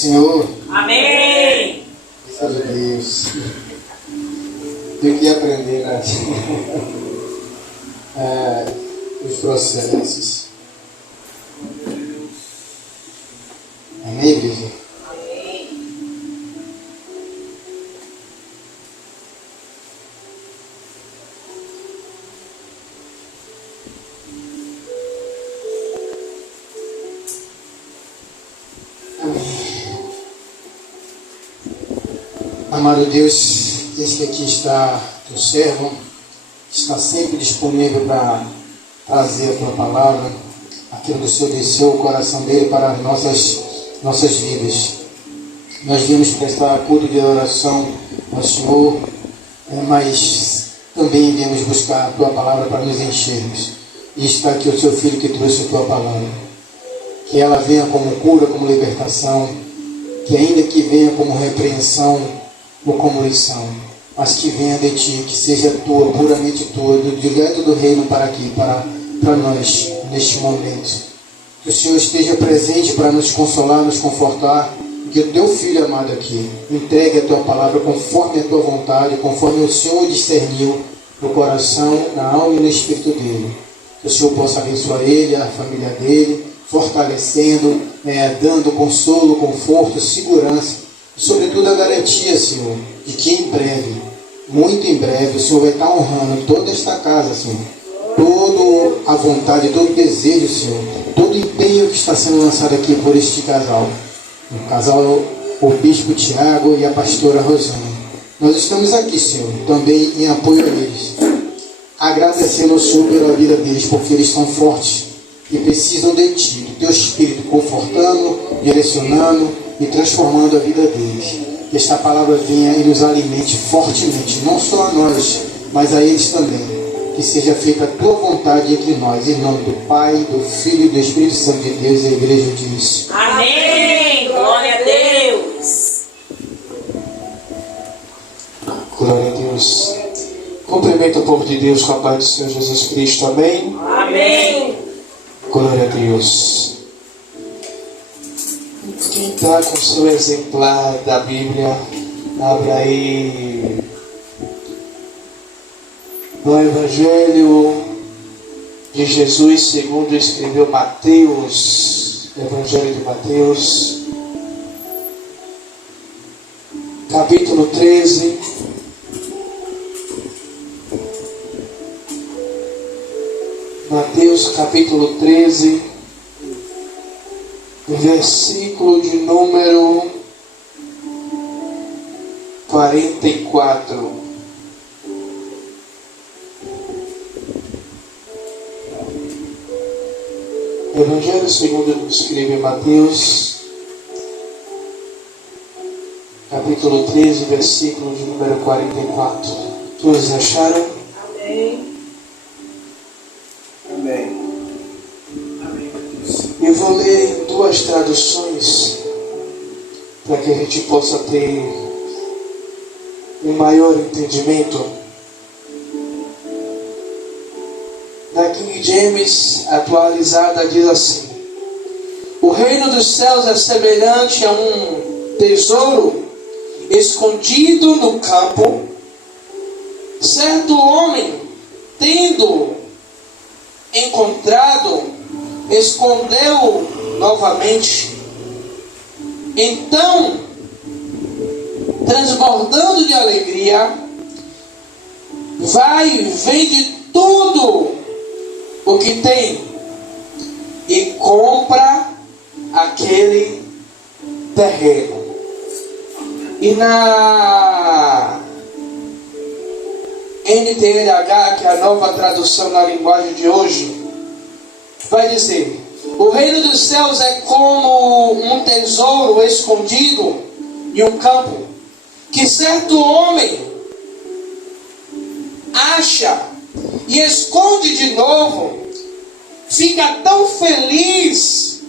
Senhor. Amém. Glória a Deus. Tenho que aprender, né? Os processos. Amém, igreja? Amado Deus, eis que aqui está teu servo, está sempre disponível para trazer a tua palavra, aquilo que o Senhor desceu o coração dele para as nossas vidas. Nós viemos prestar culto de oração ao Senhor, mas também viemos buscar a tua palavra para nos enchermos. E está aqui o seu filho que trouxe a tua palavra. Que ela venha como cura, como libertação, que ainda que venha como repreensão ou como lição, mas que venha de ti, que seja tua, puramente tua, direto do reino para aqui, para nós, neste momento. Que o Senhor esteja presente para nos consolar, nos confortar, que o teu filho amado aqui entregue a tua palavra conforme a tua vontade, conforme o Senhor discerniu no coração, na alma e no espírito dele. Que o Senhor possa abençoar ele, a família dele, fortalecendo, dando consolo, conforto, segurança, e sobretudo a garantia, Senhor, de que em breve, muito em breve, o Senhor vai estar honrando toda esta casa, Senhor. Toda a vontade, todo o desejo, Senhor, todo o empenho que está sendo lançado aqui por este casal. O casal, o Bispo Tiago e a pastora Rosana. Nós estamos aqui, Senhor, também em apoio a eles, agradecendo ao Senhor pela vida deles, porque eles são fortes e precisam de Ti, do Teu Espírito, confortando, direcionando e transformando a vida deles. Que esta palavra venha e nos alimente fortemente, não só a nós, mas a eles também. Que seja feita a Tua vontade entre nós, em nome do Pai, do Filho e do Espírito Santo de Deus, e a igreja diz: Amém! Glória a Deus! Glória a Deus. Cumprimento o povo de Deus com a paz do Senhor Jesus Cristo. Amém? Amém! Glória a Deus. Quem está com o seu exemplar da Bíblia, abra aí no Evangelho de Jesus segundo escreveu Mateus, Evangelho de Mateus, capítulo 13. Mateus capítulo 13, versículo de número 44. Evangelho segundo escreve Mateus, capítulo 13, versículo de número 44. Todos acharam? Amém. Amém. Eu vou ler em duas traduções para que a gente possa ter um maior entendimento. Na King James atualizada diz assim: o reino dos céus é semelhante a um tesouro escondido no campo. Certo homem, tendo encontrado, escondeu novamente. Então, transbordando de alegria, vai e vende tudo o que tem e compra aquele terreno. E na NTLH, que é a nova tradução na linguagem de hoje, vai dizer: o reino dos céus é como um tesouro escondido em um campo, que certo homem acha e esconde de novo, fica tão feliz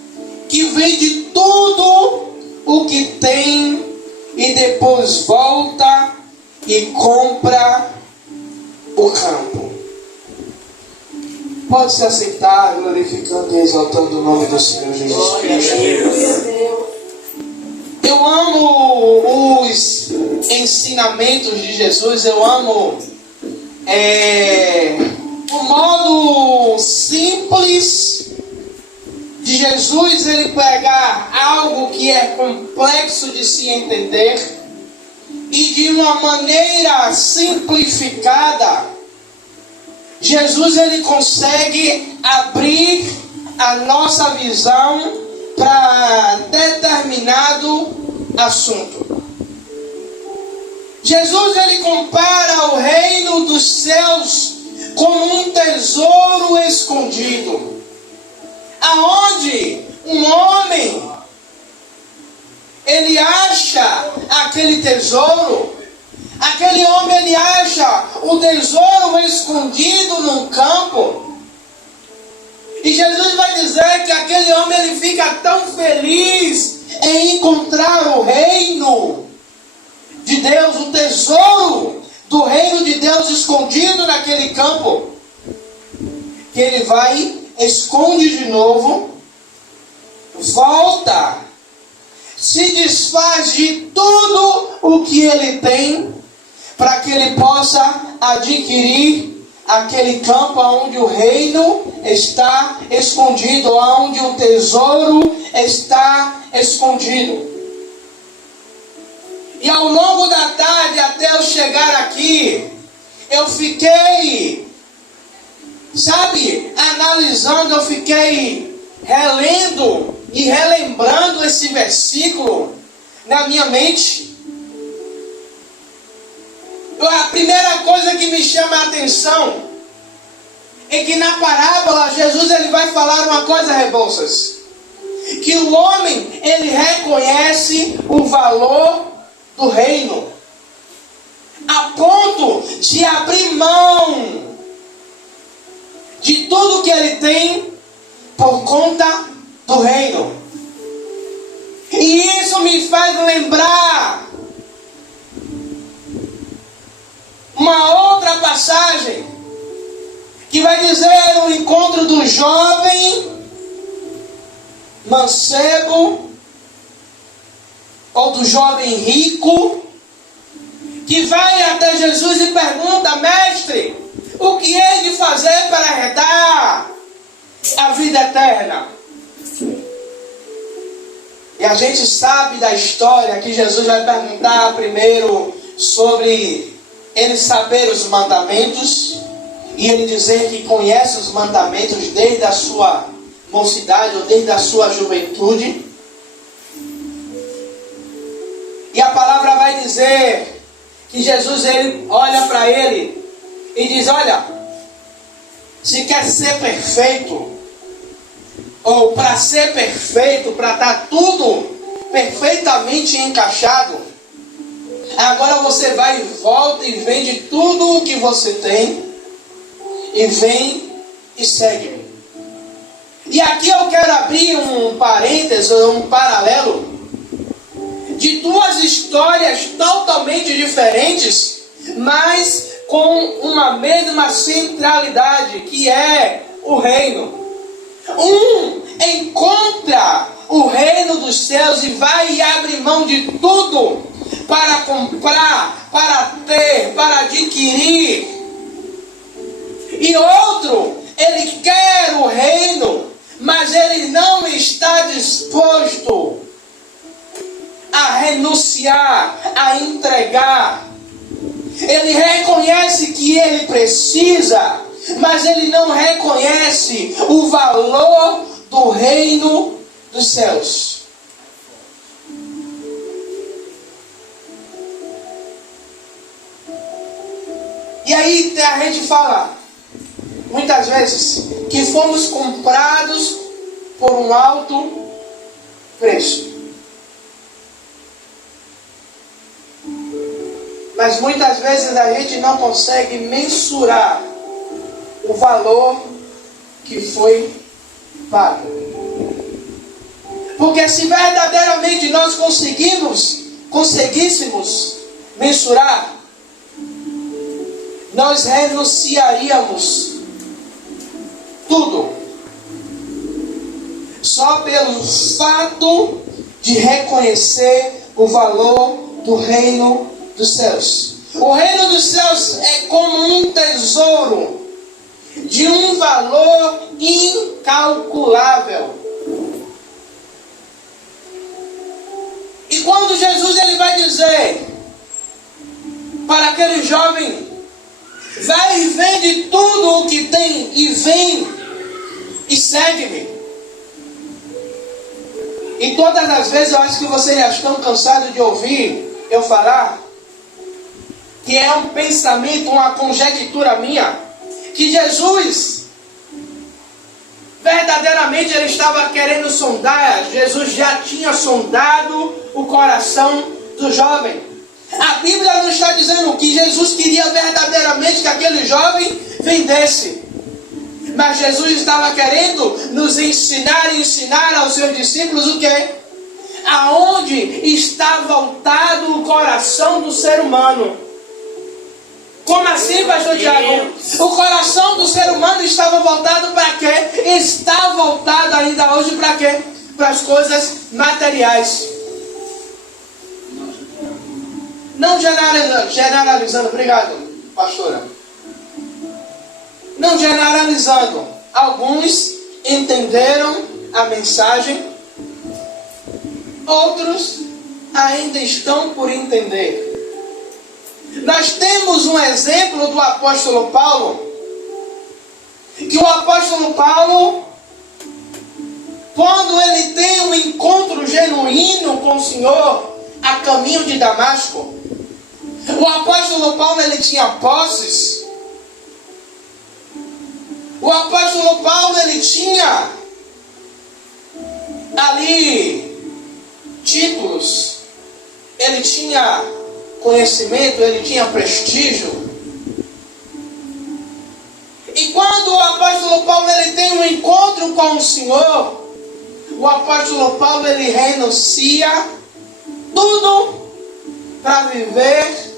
que vende tudo o que tem e depois volta e compra o campo. Pode se aceitar, glorificando e exaltando o nome do Senhor Jesus Cristo. Eu amo os ensinamentos de Jesus, eu amo o modo simples de Jesus ele pegar algo que é complexo de se entender e de uma maneira simplificada, Jesus ele consegue abrir a nossa visão para determinado assunto. Jesus ele compara o reino dos céus como um tesouro escondido, aonde um homem ele acha aquele tesouro, aquele homem ele acha o tesouro escondido num campo, e Jesus vai dizer que aquele homem ele fica tão feliz em encontrar o reino de Deus, o tesouro do reino de Deus escondido naquele campo, que ele vai, esconde de novo, volta, se desfaz de tudo o que ele tem, para que ele possa adquirir aquele campo onde o reino está escondido, onde o tesouro está escondido. E ao longo da tarde, até eu chegar aqui, eu fiquei, analisando, eu fiquei relendo e relembrando esse versículo na minha mente. A primeira coisa que me chama a atenção é que na parábola Jesus ele vai falar uma coisa, Rebouças, que o homem ele reconhece o valor do reino a ponto de abrir mão de tudo que ele tem por conta do reino. E isso me faz lembrar uma outra passagem que vai dizer o encontro do jovem mancebo ou do jovem rico que vai até Jesus e pergunta: mestre, o que hei de fazer para herdar a vida eterna? E a gente sabe da história que Jesus vai perguntar primeiro sobre ele saber os mandamentos, e ele dizer que conhece os mandamentos desde a sua mocidade ou desde a sua juventude. E a palavra vai dizer que Jesus ele olha para ele e diz: olha, se quer ser perfeito, ou para ser perfeito, para estar tudo perfeitamente encaixado, agora você vai e volta e vende tudo o que você tem e vem e segue-me. E aqui eu quero abrir um parênteses, um paralelo de duas histórias totalmente diferentes, mas com uma mesma centralidade, que é o reino. Um encontra o reino dos céus e vai e abre mão de tudo para comprar, para ter, para adquirir. E outro, ele quer o reino, mas ele não está disposto a renunciar, a entregar. Ele reconhece que ele precisa, mas ele não reconhece o valor do reino dos céus. E aí a gente fala, muitas vezes, que fomos comprados por um alto preço. Mas muitas vezes a gente não consegue mensurar o valor que foi pago. Porque se verdadeiramente nós conseguíssemos mensurar, nós renunciaríamos tudo, só pelo fato de reconhecer o valor do reino dos céus. O reino dos céus é como um tesouro de um valor incalculável. E quando Jesus ele vai dizer para aquele jovem: vai e vende tudo o que tem e vem e segue-me. E todas as vezes eu acho que vocês já estão cansados de ouvir eu falar que é um pensamento, uma conjectura minha, que Jesus verdadeiramente ele estava querendo sondar. Jesus já tinha sondado o coração do jovem. A Bíblia não está dizendo que Jesus queria verdadeiramente que aquele jovem vendesse. Mas Jesus estava querendo nos ensinar e ensinar aos seus discípulos o quê? Aonde está voltado o coração do ser humano. Como assim, pastor Tiago? O coração do ser humano estava voltado para quê? Está voltado ainda hoje para quê? Para as coisas materiais. Não generalizando, obrigado, pastora. Não generalizando. Alguns entenderam a mensagem, outros ainda estão por entender. Nós temos um exemplo do apóstolo Paulo, que o apóstolo Paulo, quando ele tem um encontro genuíno com o Senhor a caminho de Damasco, o apóstolo Paulo ele tinha posses. O apóstolo Paulo ele tinha ali títulos, ele tinha conhecimento, ele tinha prestígio. E quando o apóstolo Paulo ele tem um encontro com o Senhor, o apóstolo Paulo ele renuncia tudo para viver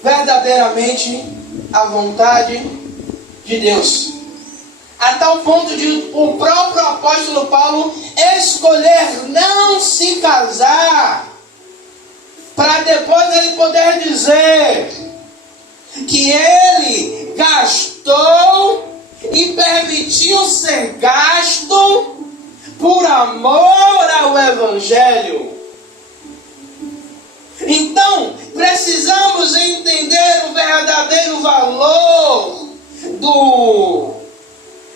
verdadeiramente a vontade de Deus. A tal ponto de o próprio apóstolo Paulo escolher não se casar, para depois ele poder dizer que ele gastou e permitiu ser gasto por amor ao Evangelho. Então, precisamos entender o verdadeiro valor do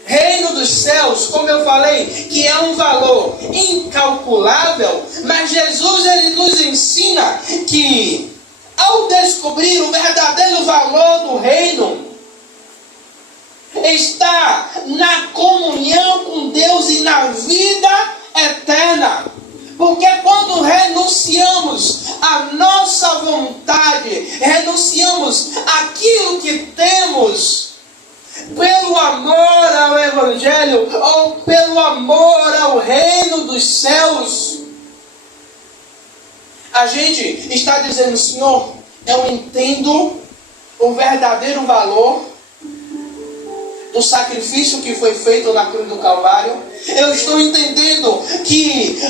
reino dos céus, como eu falei, que é um valor incalculável, mas Jesus ele nos ensina que ao descobrir o verdadeiro valor do reino, está na comunhão com Deus e na vida eterna. Porque quando renunciamos a nossa vontade, renunciamos aquilo que temos, pelo amor ao Evangelho, ou pelo amor ao reino dos céus, a gente está dizendo: Senhor, eu entendo o verdadeiro valor do sacrifício que foi feito na cruz do Calvário. Eu estou entendendo que,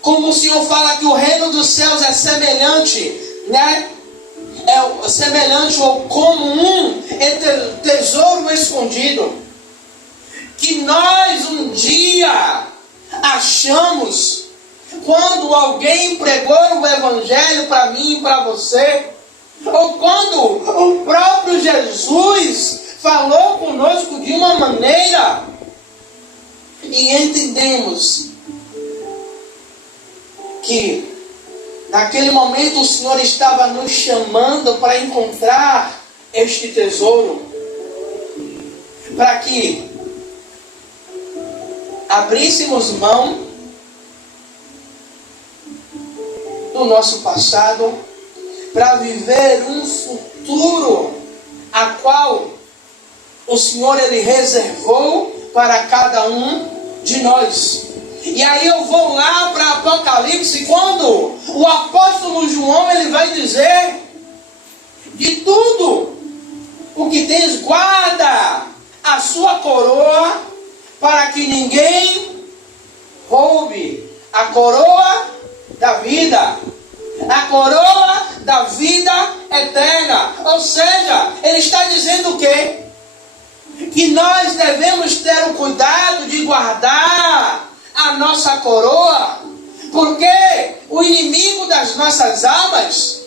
como o Senhor fala que o reino dos céus é semelhante, né? É semelhante ou como um tesouro escondido, que nós um dia achamos quando alguém pregou o Evangelho para mim e para você, ou quando o próprio Jesus falou conosco de uma maneira e entendemos que naquele momento o Senhor estava nos chamando para encontrar este tesouro, para que abríssemos mão do nosso passado para viver um futuro a qual o Senhor ele reservou para cada um de nós. E aí eu vou lá para Apocalipse, quando o apóstolo João ele vai dizer: de tudo o que tens, guarda a sua coroa, para que ninguém roube a coroa da vida. A coroa da vida eterna. Ou seja, ele está dizendo o quê? Que nós devemos ter o cuidado de guardar a nossa coroa. Porque o inimigo das nossas almas,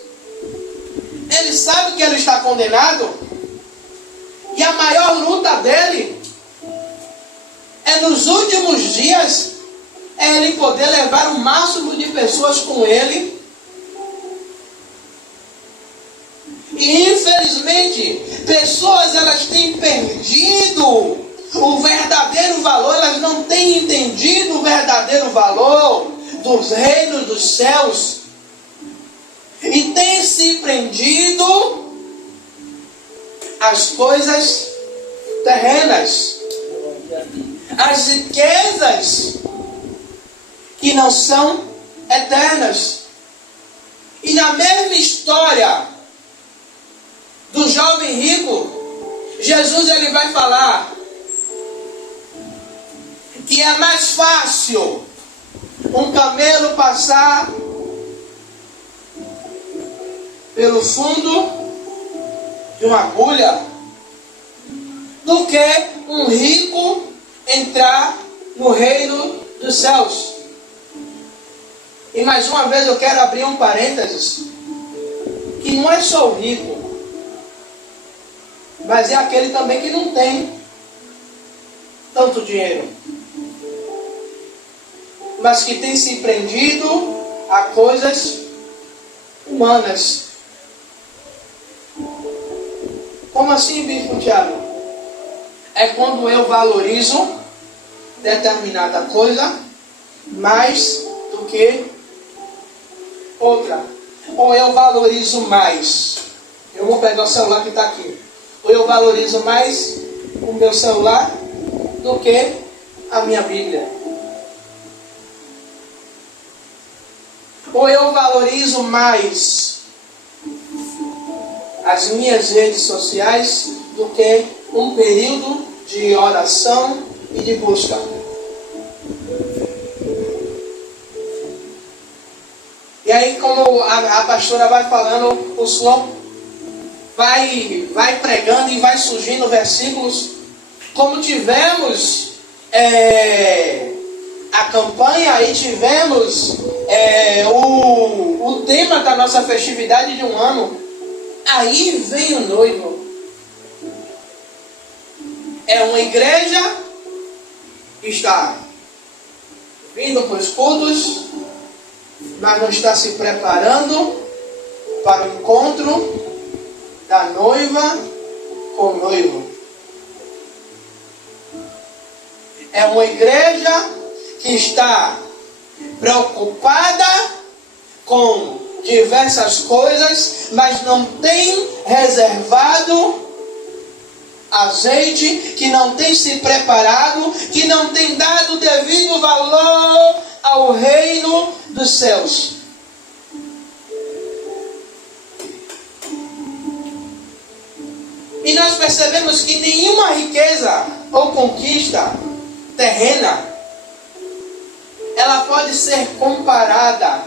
ele sabe que ele está condenado. E a maior luta dele é nos últimos dias, é ele poder levar o máximo de pessoas com ele. E infelizmente, pessoas elas têm perdido o verdadeiro valor, elas não têm entendido o verdadeiro valor dos reinos dos céus. E têm se prendido às coisas terrenas, às riquezas que não são eternas. E na mesma história do jovem rico, Jesus ele vai falar que é mais fácil um camelo passar pelo fundo de uma agulha do que um rico entrar no reino dos céus. E mais uma vez eu quero abrir um parênteses, que não é só o rico, mas é aquele também que não tem tanto dinheiro, mas que tem se prendido a coisas humanas. Como assim, Bispo Tiago? É quando eu valorizo determinada coisa mais do que outra. Ou eu valorizo mais. Eu vou pegar o celular que está aqui. Ou eu valorizo mais o meu celular do que a minha Bíblia. Ou eu valorizo mais as minhas redes sociais do que um período de oração e de busca. E aí, como a pastora vai falando, o Senhor vai pregando e vai surgindo versículos. Como tivemos a campanha e tivemos o tema da nossa festividade de um ano, aí vem o noivo. É uma igreja que está vindo para os cultos, mas não está se preparando para o encontro da noiva com o noivo. É uma igreja que está preocupada com diversas coisas, mas não tem reservado azeite, que não tem se preparado, que não tem dado devido valor ao reino dos céus. E nós percebemos que nenhuma riqueza ou conquista terrena, ela pode ser comparada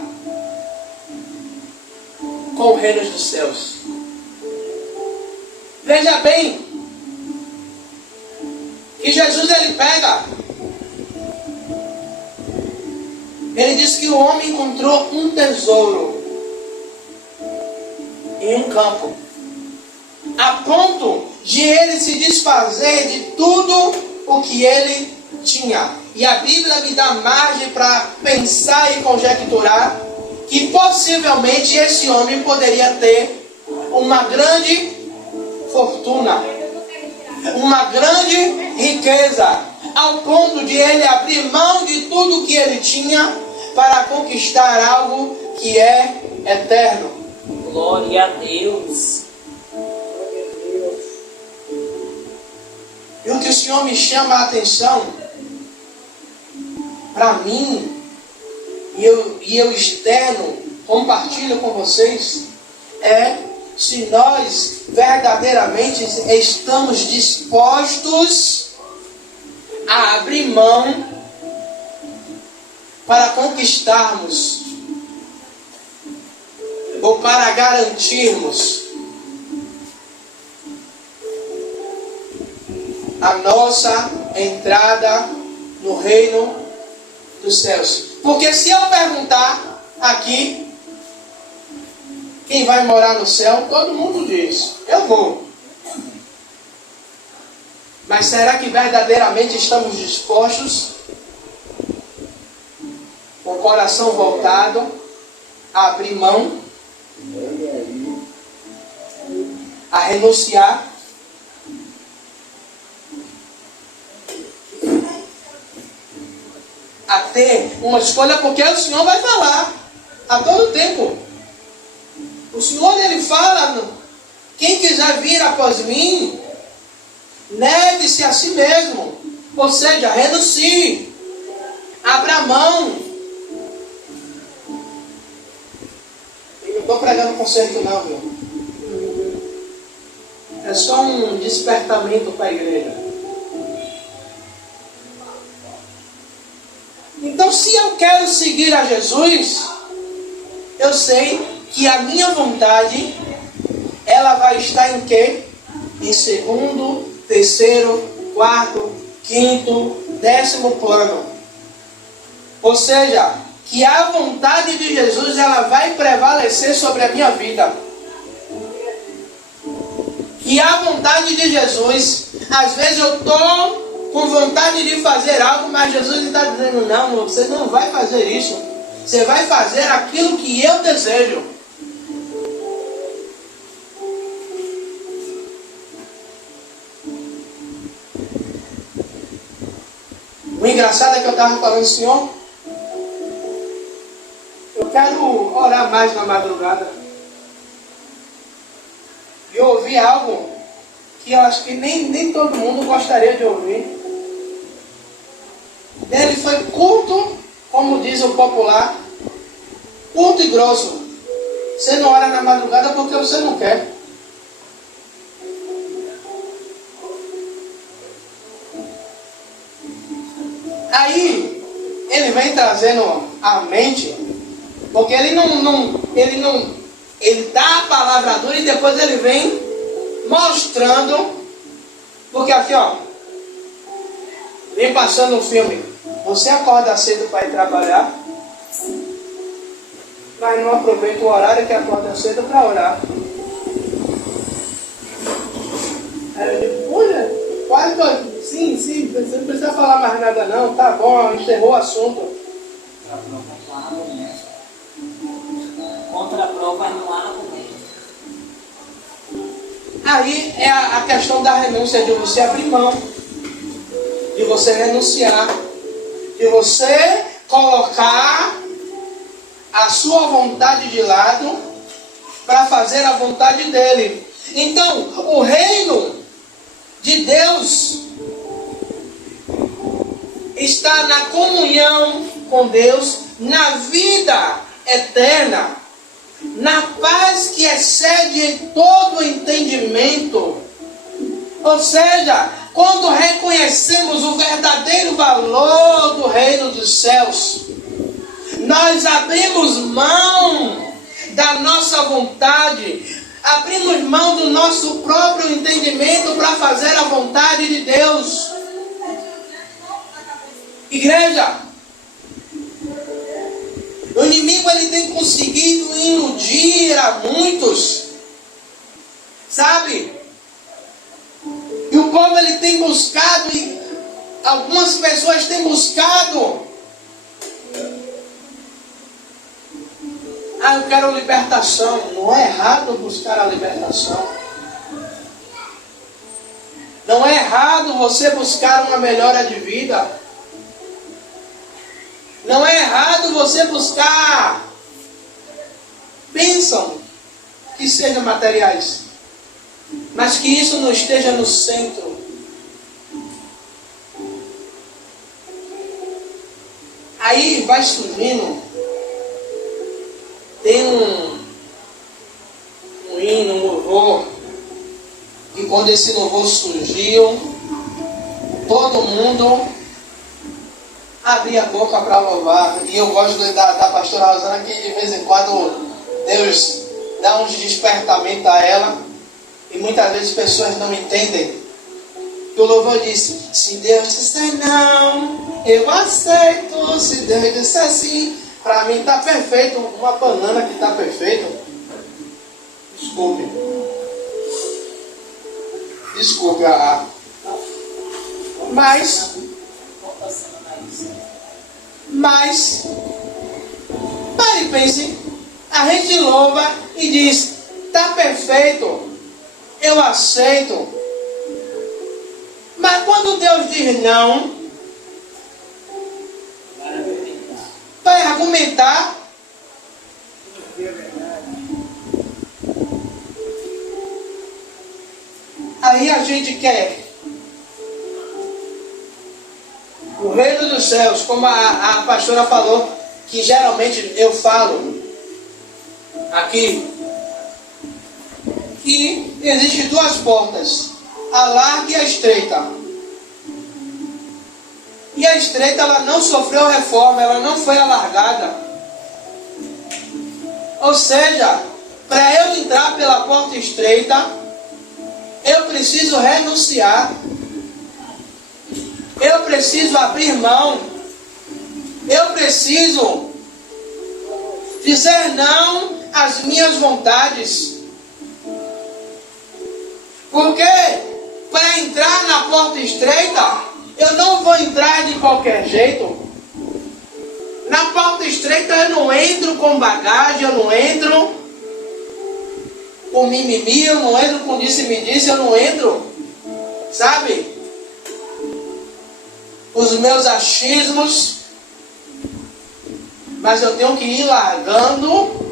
com o reino dos céus. Veja bem, que Jesus ele pega, ele diz que o homem encontrou um tesouro em um campo, a ponto de ele se desfazer de tudo o que ele tinha. E a Bíblia me dá margem para pensar e conjecturar que possivelmente esse homem poderia ter uma grande fortuna, uma grande riqueza, ao ponto de ele abrir mão de tudo que ele tinha para conquistar algo que é eterno. Glória a Deus. E o que o Senhor me chama a atenção, para mim, e eu externo, compartilho com vocês, é se nós verdadeiramente estamos dispostos a abrir mão para conquistarmos ou para garantirmos a nossa entrada no reino dos céus. Porque se eu perguntar aqui, quem vai morar no céu, todo mundo diz, eu vou. Mas será que verdadeiramente estamos dispostos, com o coração voltado, a abrir mão, a renunciar? A ter uma escolha, porque o Senhor vai falar a todo tempo. O Senhor, Ele fala, quem quiser vir após mim, negue-se a si mesmo. Ou seja, renuncie, abra mão. Eu não estou pregando concerto não, viu? É só um despertamento para a igreja. Então, se eu quero seguir a Jesus, eu sei que a minha vontade, ela vai estar em quê? Em segundo, terceiro, quarto, quinto, 10º plano. Ou seja, que a vontade de Jesus, ela vai prevalecer sobre a minha vida. Que a vontade de Jesus, às vezes eu estou com vontade de fazer algo, mas Jesus está dizendo, não, você não vai fazer isso. Você vai fazer aquilo que eu desejo. O engraçado é que eu estava falando, Senhor, eu quero orar mais na madrugada. E eu ouvi algo que eu acho que nem todo mundo gostaria de ouvir. Ele foi curto, como diz o popular, curto e grosso. Você não ora na madrugada porque você não quer. Aí, ele vem trazendo à mente, porque ele dá a palavra dura e depois ele vem mostrando, porque aqui ó, vem passando um filme, você acorda cedo para ir trabalhar, mas não aproveita o horário que acorda cedo para orar. Aí eu digo, olha, quase tô... Sim, você não precisa falar mais nada não, tá bom, encerrou o assunto. Contra a prova não há argumento. Aí é a questão da renúncia, de você abrir mão, de você renunciar, de você colocar a sua vontade de lado para fazer a vontade dele. Então, o reino de Deus está na comunhão com Deus, na vida eterna, na paz que excede todo entendimento. Ou seja, quando reconhecemos o verdadeiro valor do reino dos céus, nós abrimos mão da nossa vontade, abrimos mão do nosso próprio entendimento para fazer a vontade de Deus. Igreja, o inimigo ele tem conseguido iludir a muitos, sabe? E o povo ele tem buscado, e algumas pessoas têm buscado. Eu quero libertação. Não é errado buscar a libertação. Não é errado você buscar uma melhora de vida. Não é errado você buscar bênção que sejam materiais, mas que isso não esteja no centro. Aí vai surgindo, tem um hino, um louvor, e quando esse louvor surgiu, todo mundo abria a boca para louvar. E eu gosto da pastora Rosana, que de vez em quando Deus dá um despertamento a ela. E muitas vezes pessoas não entendem. O louvor diz: se Deus disser não, eu aceito. Se Deus disser sim, para mim está perfeito. Uma banana que está perfeito. Desculpe. Desculpe Mas pare e pense. A gente louva e diz: está perfeito, eu aceito. Mas quando Deus diz não, vai argumentar. Aí a gente quer o reino dos céus, como a pastora falou, que geralmente eu falo aqui, que existem duas portas, a larga e a estreita. E a estreita, ela não sofreu reforma, ela não foi alargada. Ou seja, para eu entrar pela porta estreita, eu preciso renunciar. Eu preciso abrir mão. Eu preciso dizer não às minhas vontades. Porque para entrar na porta estreita, eu não vou entrar de qualquer jeito. Na porta estreita eu não entro com bagagem, eu não entro com mimimi, eu não entro com disse-me-disse, eu não entro, sabe? Os meus achismos, mas eu tenho que ir largando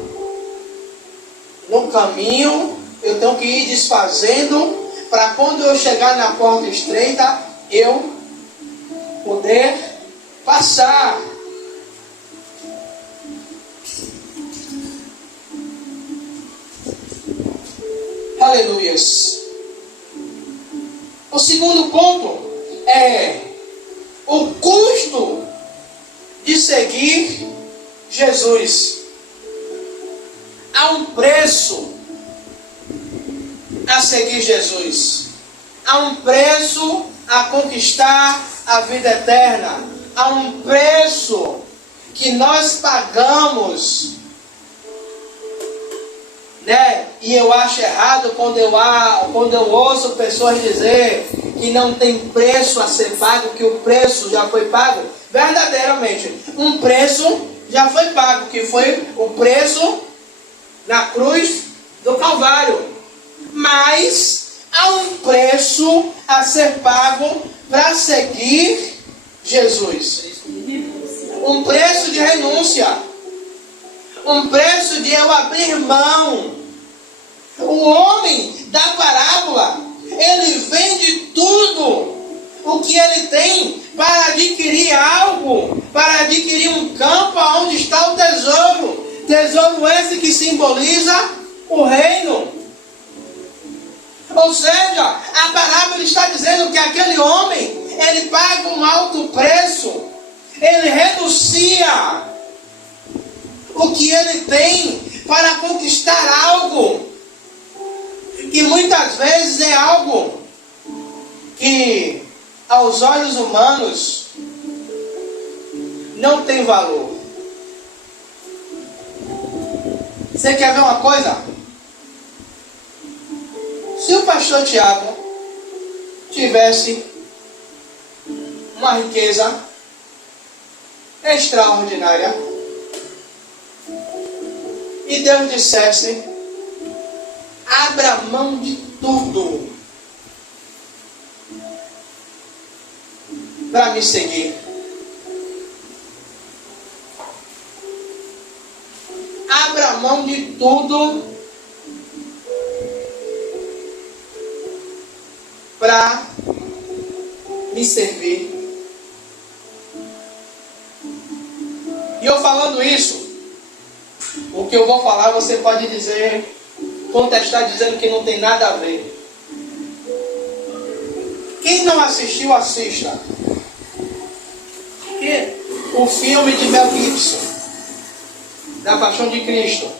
no caminho, eu tenho que ir desfazendo, para quando eu chegar na porta estreita, eu poder passar. Aleluias. O segundo ponto é o custo de seguir Jesus. Há um preço a seguir Jesus. Há um preço a conquistar a vida eterna. Há um preço que nós pagamos, né? E eu acho errado quando eu ouço pessoas dizer que não tem preço a ser pago, que o preço já foi pago. Verdadeiramente, um preço já foi pago, que foi o preço na cruz do Calvário. Mas há um preço a ser pago para seguir Jesus. Um preço de renúncia. Um preço de eu abrir mão. O homem da parábola, ele vende tudo o que ele tem para adquirir algo, para adquirir um campo onde está o tesouro. Tesouro esse que simboliza o reino. Ou seja, a parábola está dizendo que aquele homem, ele paga um alto preço, ele renuncia o que ele tem para conquistar algo que muitas vezes é algo que aos olhos humanos não tem valor. Você quer ver uma coisa? Se o pastor Tiago tivesse uma riqueza extraordinária e Deus dissesse: abra mão de tudo para me seguir. Abra mão de tudo para me servir. E eu falando isso, o que eu vou falar você pode dizer, contestar dizendo que não tem nada a ver. Quem não assistiu, assista. O filme de Mel Gibson, da Paixão de Cristo.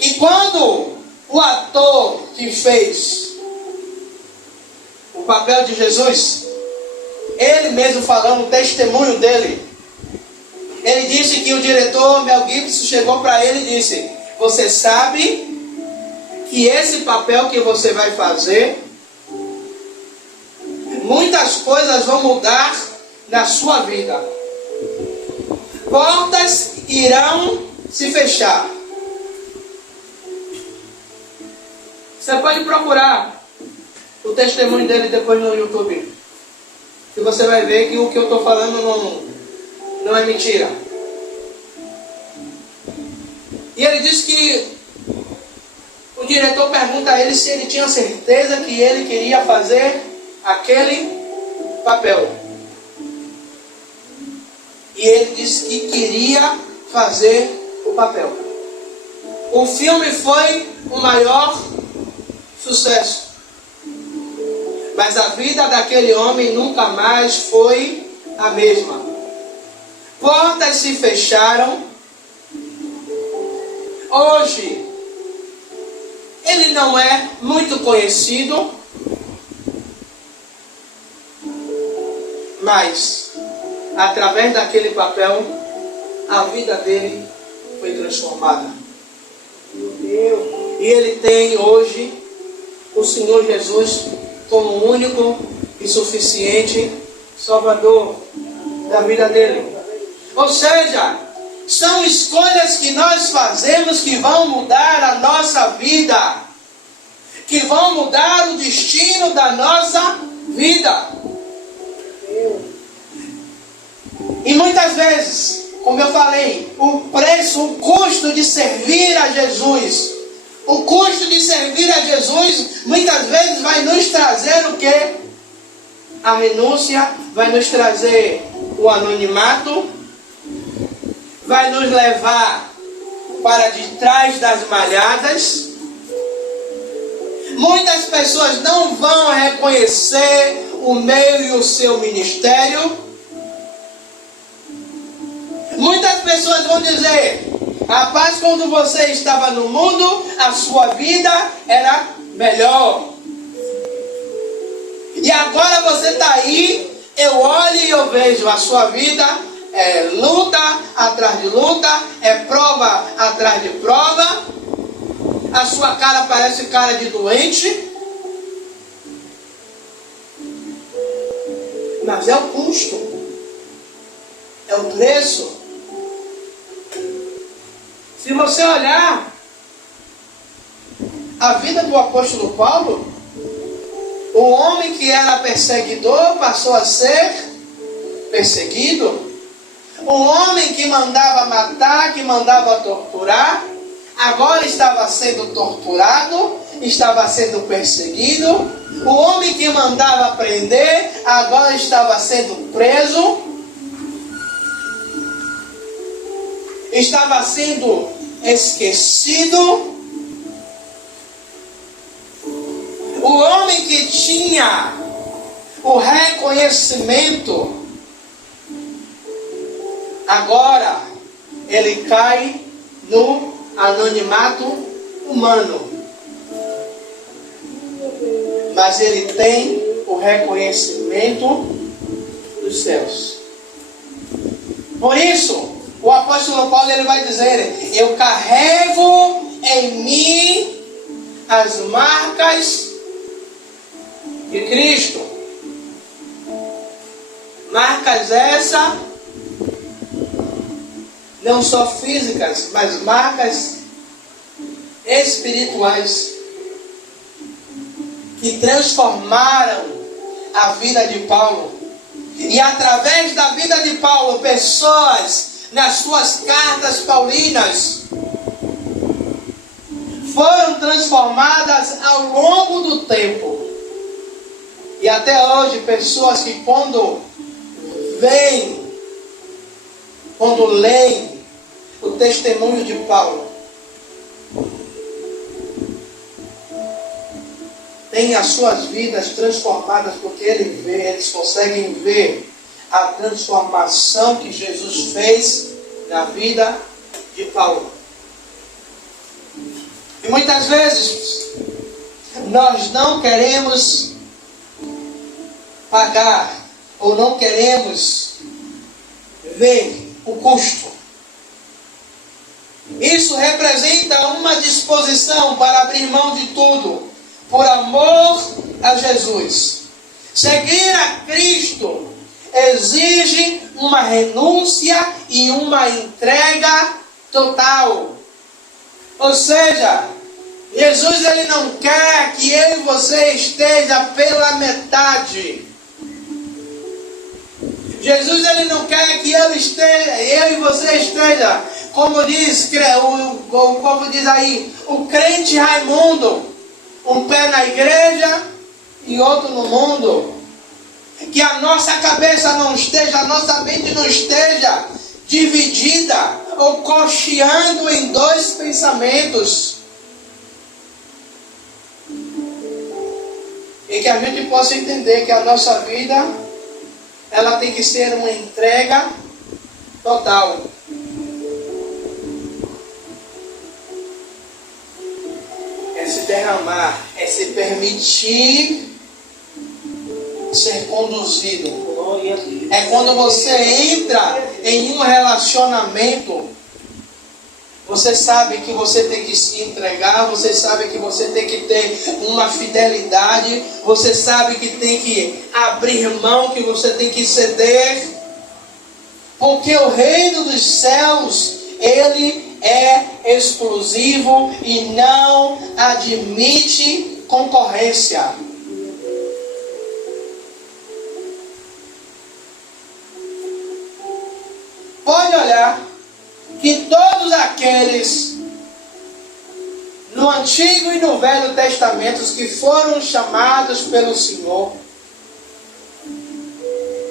E quando o ator que fez o papel de Jesus, ele mesmo falando o testemunho dele, ele disse que o diretor Mel Gibson chegou para ele e disse: você sabe que esse papel que você vai fazer, muitas coisas vão mudar na sua vida. Portas irão se fechar. Você pode procurar o testemunho dele depois no YouTube, e você vai ver que o que eu estou falando não é mentira. E ele disse que o diretor pergunta a ele se ele tinha certeza que ele queria fazer aquele papel. E ele disse que queria fazer o papel. O filme foi o maior sucesso. Mas a vida daquele homem nunca mais foi a mesma. Portas se fecharam. Hoje, ele não é muito conhecido, mas através daquele papel, a vida dele foi transformada. E ele tem hoje o Senhor Jesus como único e suficiente Salvador da vida dele. Ou seja, são escolhas que nós fazemos que vão mudar a nossa vida, que vão mudar o destino da nossa vida. E muitas vezes, como eu falei, o preço, o custo de servir a Jesus, o custo de servir a Jesus, muitas vezes vai nos trazer o quê? A renúncia, vai nos trazer o anonimato, vai nos levar para de trás das malhadas. Muitas pessoas não vão reconhecer o meu e o seu ministério. Muitas pessoas vão dizer: rapaz, quando você estava no mundo, a sua vida era melhor. E agora você está aí, eu olho e eu vejo a sua vida é luta atrás de luta, é prova atrás de prova. A sua cara parece cara de doente. Mas é o custo, é o preço. Se você olhar a vida do apóstolo Paulo, o homem que era perseguidor passou a ser perseguido. O homem que mandava matar, que mandava torturar, agora estava sendo torturado, estava sendo perseguido. O homem que mandava prender, agora estava sendo preso. Estava sendo esquecido. O homem que tinha o reconhecimento, agora ele cai no anonimato humano. Mas ele tem o reconhecimento dos céus. Por isso, o apóstolo Paulo ele vai dizer: eu carrego em mim as marcas de Cristo. Marcas essas não só físicas, mas marcas espirituais que transformaram a vida de Paulo. E através da vida de Paulo, pessoas nas suas cartas paulinas foram transformadas ao longo do tempo. E até hoje, pessoas que quando leem o testemunho de Paulo, têm as suas vidas transformadas, porque eles conseguem ver a transformação que Jesus fez na vida de Paulo. E muitas vezes nós não queremos pagar ou não queremos ver o custo. Isso representa uma disposição para abrir mão de tudo por amor a Jesus. Seguir a Cristo exige uma renúncia e uma entrega total. Ou seja, Jesus ele não quer que eu e você esteja pela metade. Jesus ele não quer que eu e você esteja, como diz aí, o crente Raimundo, um pé na igreja e outro no mundo. Que a nossa cabeça não esteja, a nossa mente não esteja dividida ou cocheando em dois pensamentos. E que a gente possa entender que a nossa vida, ela tem que ser uma entrega total. É se derramar, é se permitir ser conduzido. É quando você entra em um relacionamento, você sabe que você tem que se entregar, você sabe que você tem que ter uma fidelidade, você sabe que tem que abrir mão, que você tem que ceder, porque o reino dos céus, ele é exclusivo e não admite concorrência. Pode olhar que todos aqueles no Antigo e no Velho Testamentos que foram chamados pelo Senhor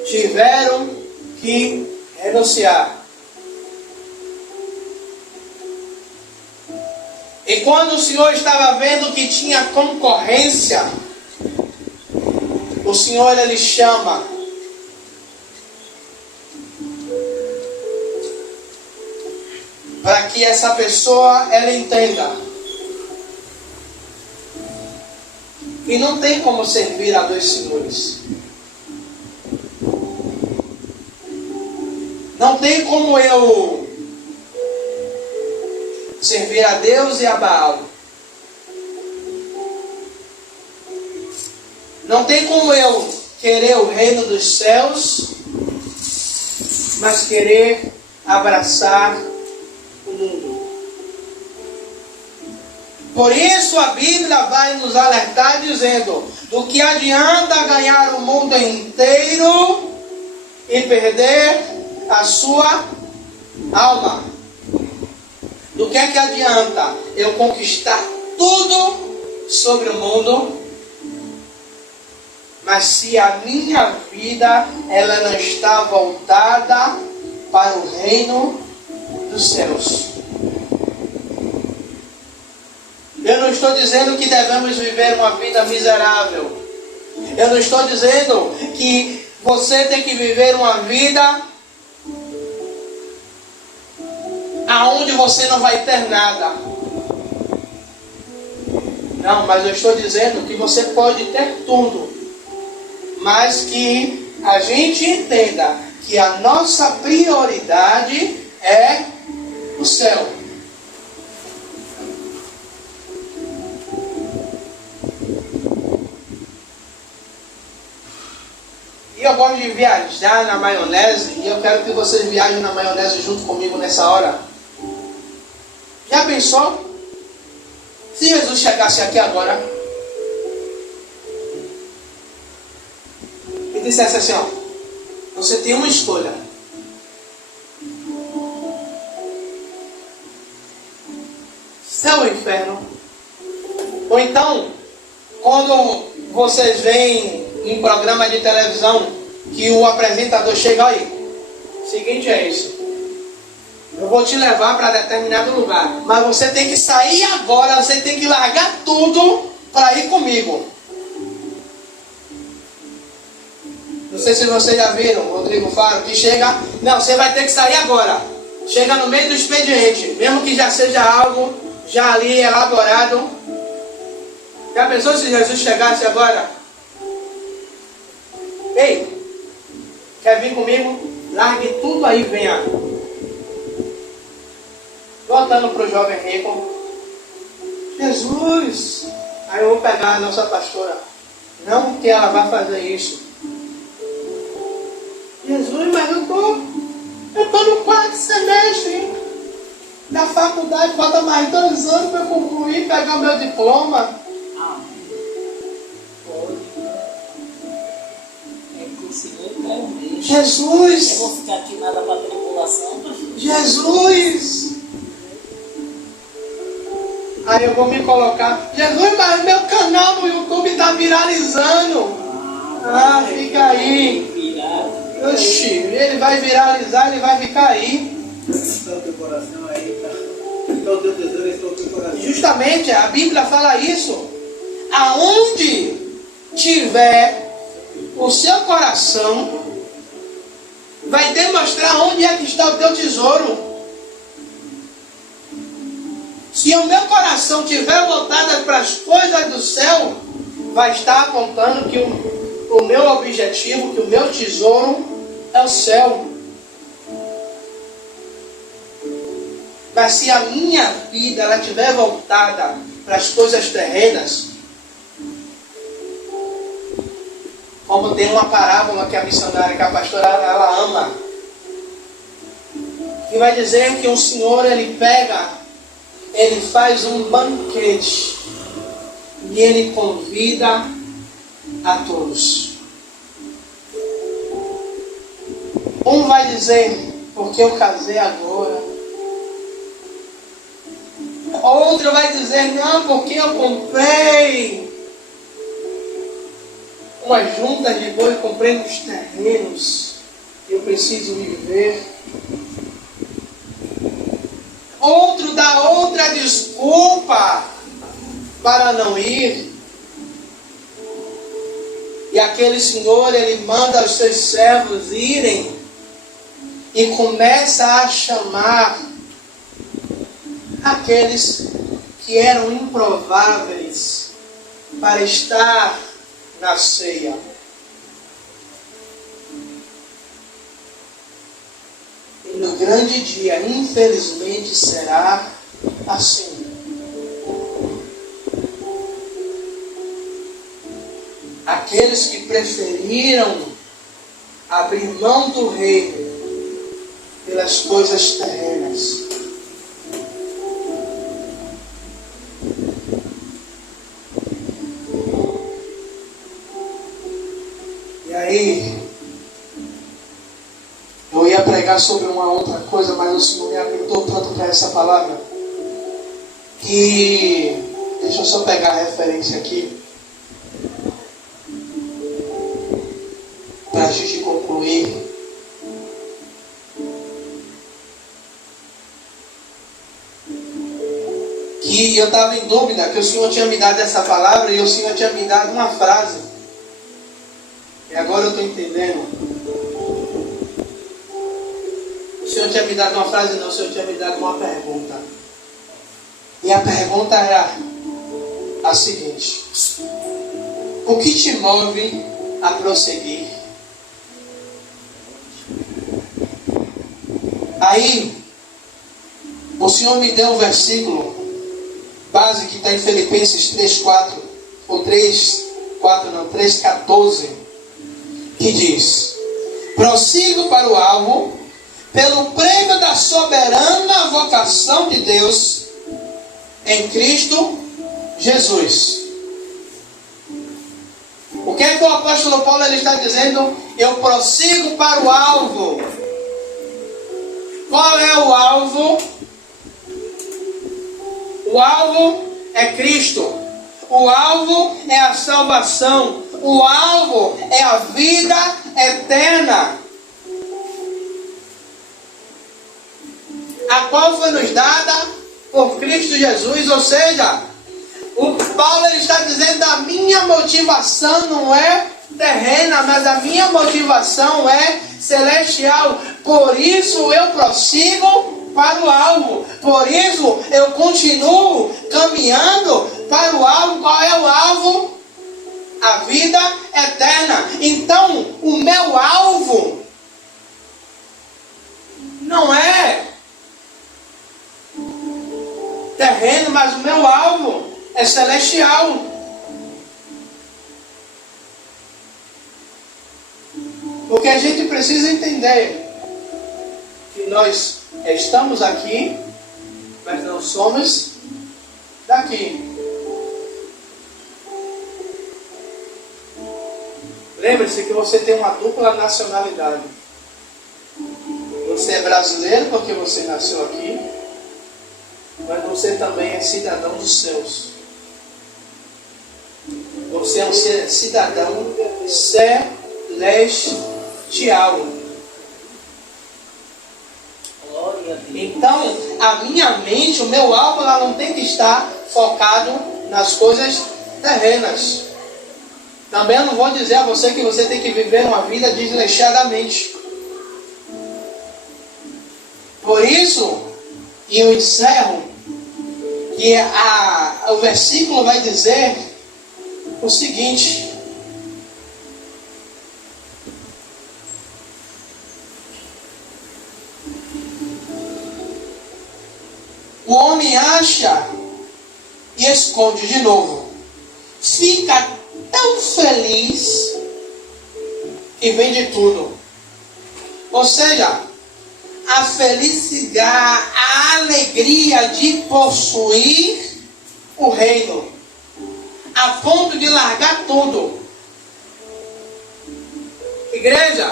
tiveram que renunciar. E quando o Senhor estava vendo que tinha concorrência, o Senhor ele chama para que essa pessoa ela entenda que não tem como servir a dois senhores. Não tem como eu servir a Deus e a Baal. Não tem como eu querer o reino dos céus, mas querer abraçar o mundo. Por isso a Bíblia vai nos alertar dizendo: do que adianta ganhar o mundo inteiro e perder a sua alma? Do que é que adianta eu conquistar tudo sobre o mundo, mas se a minha vida ela não está voltada para o reino dos céus? Eu não estou dizendo que devemos viver uma vida miserável. Eu não estou dizendo que você tem que viver uma vida aonde você não vai ter nada. Não, mas eu estou dizendo que você pode ter tudo, mas que a gente entenda que a nossa prioridade é o céu. E eu gosto de viajar na maionese, e eu quero que vocês viajem na maionese junto comigo nessa hora. Já pensou? Se Jesus chegasse aqui agora e dissesse assim, ó: você tem uma escolha. Céu ou inferno? Ou então, quando vocês veem em programa de televisão que o apresentador chega aí, o seguinte é isso: eu vou te levar para determinado lugar, mas você tem que sair agora, você tem que largar tudo para ir comigo. Não sei se vocês já viram o Rodrigo Faro, que chega: não, você vai ter que sair agora. Chega no meio do expediente, mesmo que já seja algo já ali elaborado. Já pensou se Jesus chegasse agora? Ei, quer vir comigo? Largue tudo aí, venha. Voltando para o jovem rico. Jesus, aí eu vou pegar a nossa pastora. Não que ela vai fazer isso. Jesus, mas eu tô no quarto semestre da faculdade, falta mais 2 anos para eu concluir, pegar o meu diploma. Jesus! Eu vou ficar aqui nada para tribulação. Jesus! Aí eu vou me colocar. Jesus, mas meu canal no YouTube está viralizando. Fica aí. Oxi, ele vai viralizar, ele vai ficar aí. Justamente a Bíblia fala isso. Aonde tiver o seu coração, vai demonstrar onde é que está o teu tesouro. Se o meu coração estiver voltado para as coisas do céu, vai estar apontando que o meu objetivo, que o meu tesouro é o céu. Mas se a minha vida ela estiver voltada para as coisas terrenas, como tem uma parábola que a missionária, que a pastora, ela ama, que vai dizer que um senhor, ele faz um banquete e ele convida a todos. Um vai dizer, porque eu casei agora. Outro vai dizer, não, porque eu comprei umas juntas de boi, comprei uns terrenos, eu preciso viver. Outro dá outra desculpa para não ir. E aquele senhor, ele manda os seus servos irem e começa a chamar aqueles que eram improváveis para estar na ceia. E no grande dia, infelizmente, será assim. Aqueles que preferiram abrir mão do reino pelas coisas terrenas. E aí, eu ia pregar sobre uma outra coisa, mas o Senhor me habilitou tanto para essa palavra que, deixa eu só pegar a referência aqui para a gente concluir. Que eu estava em dúvida, que o Senhor tinha me dado essa palavra e o Senhor tinha me dado uma frase. E agora eu estou entendendo. O Senhor tinha me dado uma frase, não, o Senhor tinha me dado uma pergunta. E a pergunta era a seguinte: o que te move a prosseguir? Aí, o Senhor me deu um versículo base que está em Filipenses 3:14, que diz: prossigo para o alvo, pelo prêmio da soberana vocação de Deus em Cristo Jesus. O que é que o apóstolo Paulo ele está dizendo? Eu prossigo para o alvo. Qual é o alvo? O alvo é Cristo. O alvo é a salvação. O alvo é a vida eterna, a qual foi nos dada por Cristo Jesus. Ou seja, o Paulo ele está dizendo: a minha motivação não é terrena, mas a minha motivação é celestial. Por isso eu prossigo para o alvo. Por isso, eu continuo caminhando para o alvo. Qual é o alvo? A vida eterna. Então, o meu alvo não é terreno, mas o meu alvo é celestial. Porque a gente precisa entender que nós estamos aqui, mas não somos daqui. Lembre-se que você tem uma dupla nacionalidade. Você é brasileiro porque você nasceu aqui, mas você também é cidadão dos céus. Você é um cidadão celestial. Então, a minha mente, o meu alvo, ela não tem que estar focado nas coisas terrenas. Também eu não vou dizer a você que você tem que viver uma vida desleixadamente. Por isso, e eu encerro, que o versículo vai dizer o seguinte: o homem acha e esconde de novo. Fica tão feliz que vende tudo. Ou seja, a felicidade, a alegria de possuir o reino, a ponto de largar tudo. Igreja,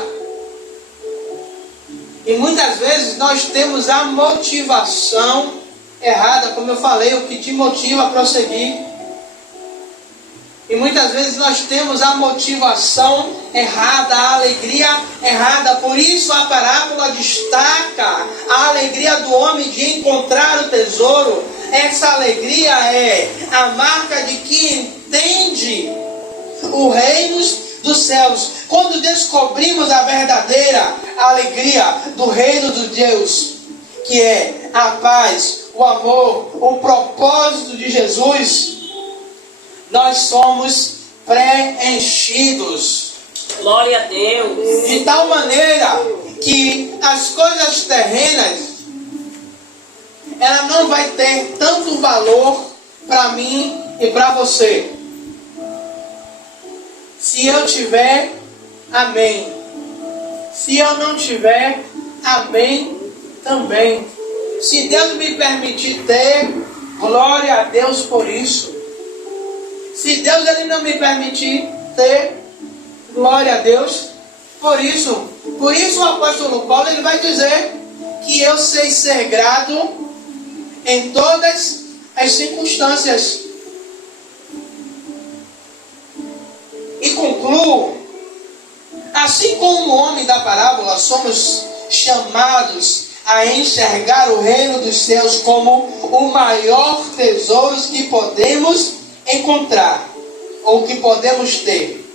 e muitas vezes nós temos a motivação errada, como eu falei, o que te motiva a prosseguir. E muitas vezes nós temos a motivação errada, a alegria errada. Por isso a parábola destaca a alegria do homem de encontrar o tesouro. Essa alegria é a marca de quem entende o reino dos céus. Quando descobrimos a verdadeira alegria do reino de Deus, que é a paz, o amor, o propósito de Jesus, nós somos preenchidos. Glória a Deus. De tal maneira que as coisas terrenas, ela não vai ter tanto valor para mim e para você. Se eu tiver, amém. Se eu não tiver, amém também. Se Deus me permitir ter, glória a Deus por isso. Se Deus ele não me permitir ter, glória a Deus por isso. Por isso o apóstolo Paulo ele vai dizer que eu sei ser grato em todas as circunstâncias. E concluo, assim como o homem da parábola, somos chamados a enxergar o reino dos céus como o maior tesouro que podemos encontrar, ou que podemos ter.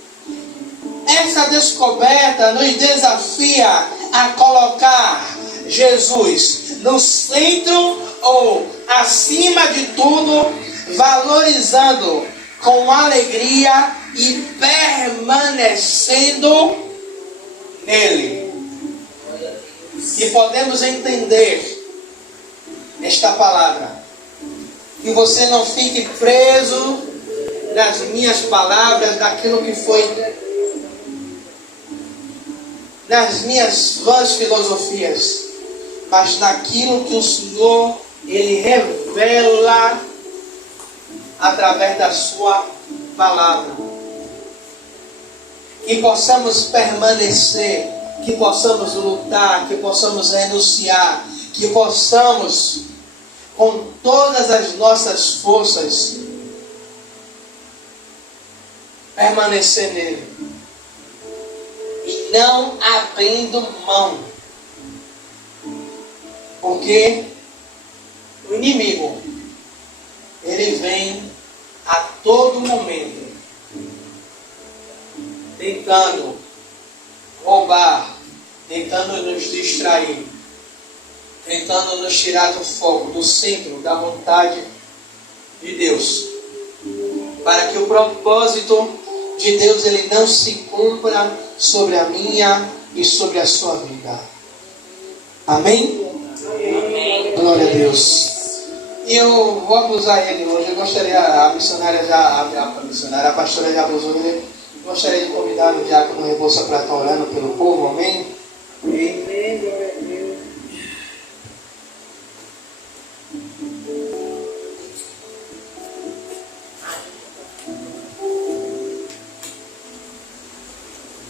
Essa descoberta nos desafia a colocar Jesus no centro ou acima de tudo, valorizando com alegria e permanecendo nele. E podemos entender esta palavra. Que você não fique preso nas minhas palavras, naquilo que foi, nas minhas vãs filosofias, mas naquilo que o Senhor, Ele revela através da sua palavra. Que possamos permanecer, que possamos lutar, que possamos renunciar, que possamos com todas as nossas forças permanecer nele e não abrindo mão, porque o inimigo ele vem a todo momento tentando roubar, tentando nos distrair. tentando nos tirar do foco, do centro, da vontade de Deus, para que o propósito de Deus ele não se cumpra sobre a minha e sobre a sua vida. Amém? Amém. Glória a Deus. E eu vou abusar ele hoje. Eu gostaria, a pastora já abusou ele. Gostaria de convidar o diácono Rebouça para estar orando pelo povo. Amém? Amém. Glória a Deus.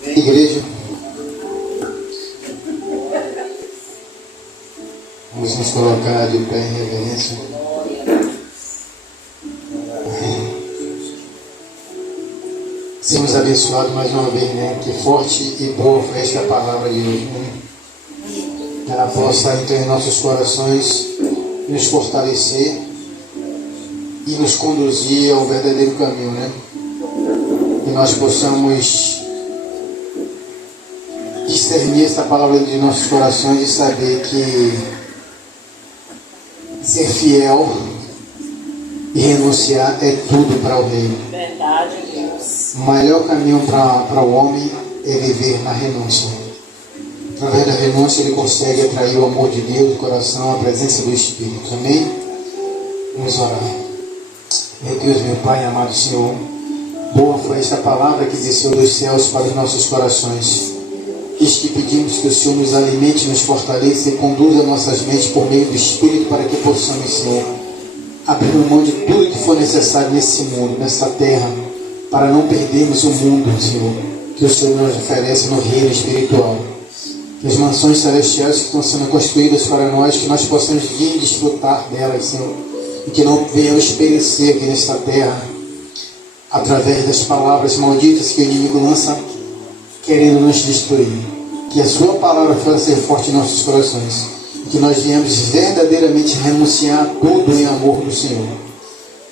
Igreja, vamos nos colocar de pé em reverência. Sermos abençoados mais uma vez, né? Que forte e boa foi esta palavra de hoje, né? Que ela possa entrar em nossos corações, nos fortalecer e nos conduzir ao verdadeiro caminho, né? Que nós possamos discernir essa palavra de nossos corações e saber que ser fiel e renunciar é tudo para o reino. Verdade, Deus. O melhor caminho para o homem é viver na renúncia. Através da renúncia ele consegue atrair o amor de Deus no coração, a presença do Espírito. Amém? Vamos orar. Meu Deus, meu Pai, amado Senhor, boa foi esta palavra que desceu dos céus para os nossos corações. Diz que pedimos que o Senhor nos alimente, nos fortaleça e conduza nossas mentes por meio do Espírito para que possamos, Senhor, abrir mão de tudo que for necessário nesse mundo, nessa terra, para não perdermos o mundo, Senhor, que o Senhor nos oferece no reino espiritual. Que as mansões celestiais que estão sendo construídas para nós, que nós possamos vir desfrutar delas, Senhor, e que não venhamos perecer aqui nesta terra, através das palavras malditas que o inimigo lança, querendo nos destruir. Que a sua palavra possa ser forte em nossos corações. E que nós venhamos verdadeiramente renunciar a tudo em amor do Senhor.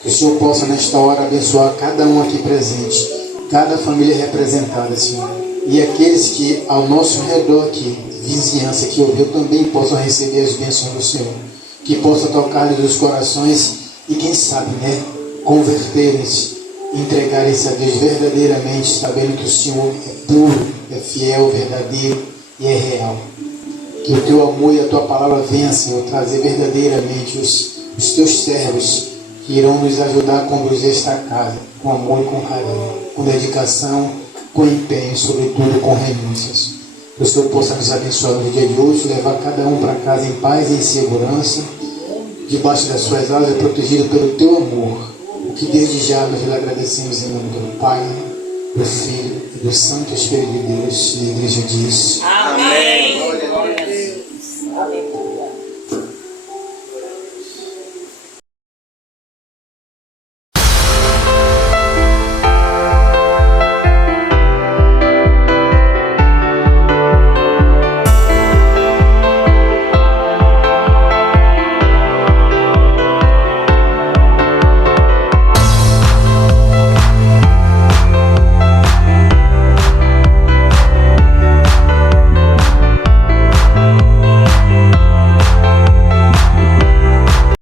Que o Senhor possa nesta hora abençoar cada um aqui presente, cada família representada, Senhor. E aqueles que ao nosso redor aqui, vizinhança que ouviu, também possam receber as bênçãos do Senhor. Que possa tocar-lhes os corações e quem sabe, né, converterem-se, entregarem-se a Deus verdadeiramente, sabendo que o Senhor é puro, é fiel, verdadeiro e é real. Que o teu amor e a tua palavra venham, Senhor, trazer verdadeiramente os teus servos que irão nos ajudar a conduzir esta casa com amor e com carinho, com dedicação, com empenho, sobretudo com renúncias. Que o Senhor possa nos abençoar no dia de hoje, levar cada um para casa em paz e em segurança, debaixo das suas asas, protegido pelo teu amor. O que desde já nós lhe agradecemos em nome do Pai, do Filho e do Santo Espírito de Deus. E a igreja diz: Amém.